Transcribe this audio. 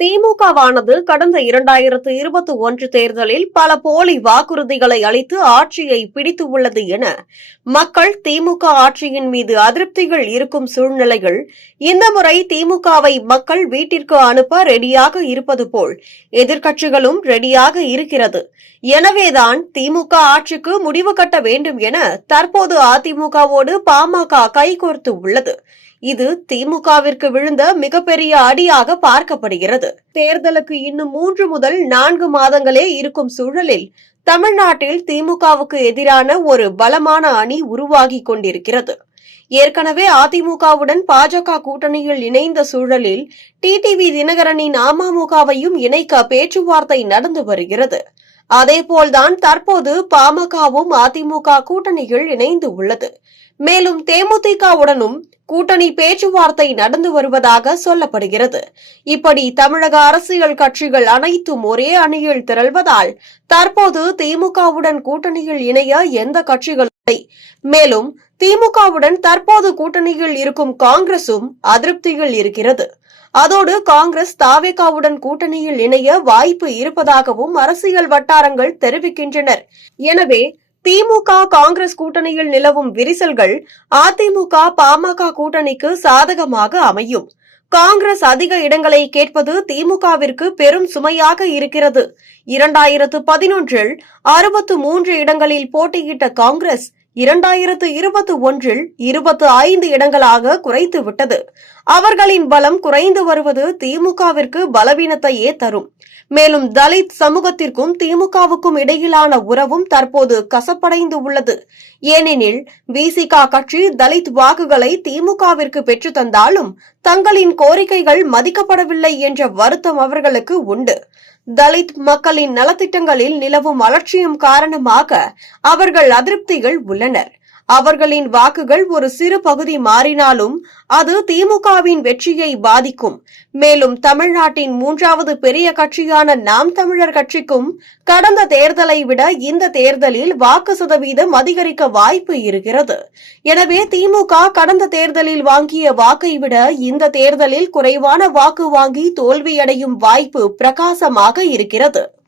திமுகவானது கடந்த 2021 தேர்தலில் பல போலி வாக்குறுதிகளை அளித்து ஆட்சியை பிடித்துள்ளது என மக்கள் திமுக ஆட்சியின் மீது அதிருப்திகள் இருக்கும் சூழ்நிலையில் இந்த முறை திமுகவை மக்கள் வீட்டிற்கு அனுப்ப ரெடியாக இருப்பது போல் எதிர்க்கட்சிகளும் ரெடியாக இருக்கிறது. எனவேதான் திமுக ஆட்சிக்கு முடிவு கட்ட வேண்டும் என தற்போது அதிமுகவோடு பாமக கைகோர்த்து உள்ளது. இது திமுகவிற்கு விழுந்த மிகப்பெரிய அடியாக பார்க்கப்படுகிறது. தேர்தலுக்கு இன்னும் 3 முதல் 4 மாதங்களே இருக்கும் சூழலில் தமிழ்நாட்டில் திமுகவுக்கு எதிரான ஒரு பலமான அணி உருவாகி கொண்டிருக்கிறது. ஏற்கனவே அதிமுகவுடன் பாஜக கூட்டணியில் இணைந்த சூழலில் டிடிவி தினகரனின் அமமுகவையும் இணைக்க பேச்சுவார்த்தை நடந்து வருகிறது. அதேபோல்தான் தற்போது பாமகவும் அதிமுக கூட்டணியில் இணைந்து உள்ளது. மேலும் தேமுதிகவுடனும் கூட்டணி பேச்சுவார்த்தை நடந்து வருவதாக சொல்லப்படுகிறது. இப்படி தமிழக அரசியல் கட்சிகள் அனைத்தும் ஒரே அணியில் திரள்வதால் தற்போது திமுகவுடன் கூட்டணியில் இணைய எந்த கட்சிகளும் இல்லை. மேலும் திமுகவுடன் தற்போது கூட்டணியில் இருக்கும் காங்கிரசும் அதிருப்தியில் இருக்கிறது. அதோடு காங்கிரஸ் தாவேகாவுடன் கூட்டணியில் இணைய வாய்ப்பு இருப்பதாகவும் அரசியல் வட்டாரங்கள் தெரிவிக்கின்றனர். எனவே திமுக காங்கிரஸ் கூட்டணியில் நிலவும் விரிசல்கள் அதிமுக பாமக கூட்டணிக்கு சாதகமாக அமையும். காங்கிரஸ் அதிக இடங்களை கேட்பது திமுகவிற்கு பெரும் சுமையாக இருக்கிறது. 2011 63 இடங்களில் போட்டியிட்ட காங்கிரஸ் 2021 25 இடங்களாக குறைத்துவிட்டது. அவர்களின் பலம் குறைந்து வருவது திமுகவிற்கு பலவீனத்தையே தரும். மேலும் தலித் சமூகத்திற்கும் திமுகவுக்கும் இடையிலான உறவும் தற்போது கசப்படைந்து உள்ளது. ஏனெனில் விசிக கட்சி தலித் வாக்குகளை திமுகவிற்கு பெற்று தந்தாலும் தங்களின் கோரிக்கைகள் மதிக்கப்படவில்லை என்ற வருத்தம் அவர்களுக்கு உண்டு. தலித் மக்களின் நலத்திட்டங்களில் நிலவும் அலட்சியம் காரணமாக அவர்கள் அதிருப்திகள் உள்ளனர். அவர்களின் வாக்குகள் ஒரு சிறு பகுதி மாறினாலும் அது திமுகவின் வெற்றியை பாதிக்கும். மேலும் தமிழ்நாட்டின் 3வது பெரிய கட்சியான நாம் தமிழர் கட்சிக்கும் கடந்த தேர்தலை விட இந்த தேர்தலில் வாக்கு சதவீதம் அதிகரிக்க வாய்ப்பு இருக்கிறது. எனவே திமுக கடந்த தேர்தலில் வாங்கிய வாக்கை விட இந்த தேர்தலில் குறைவான வாக்கு வாங்கி தோல்வியடையும் வாய்ப்பு பிரகாசமாக இருக்கிறது.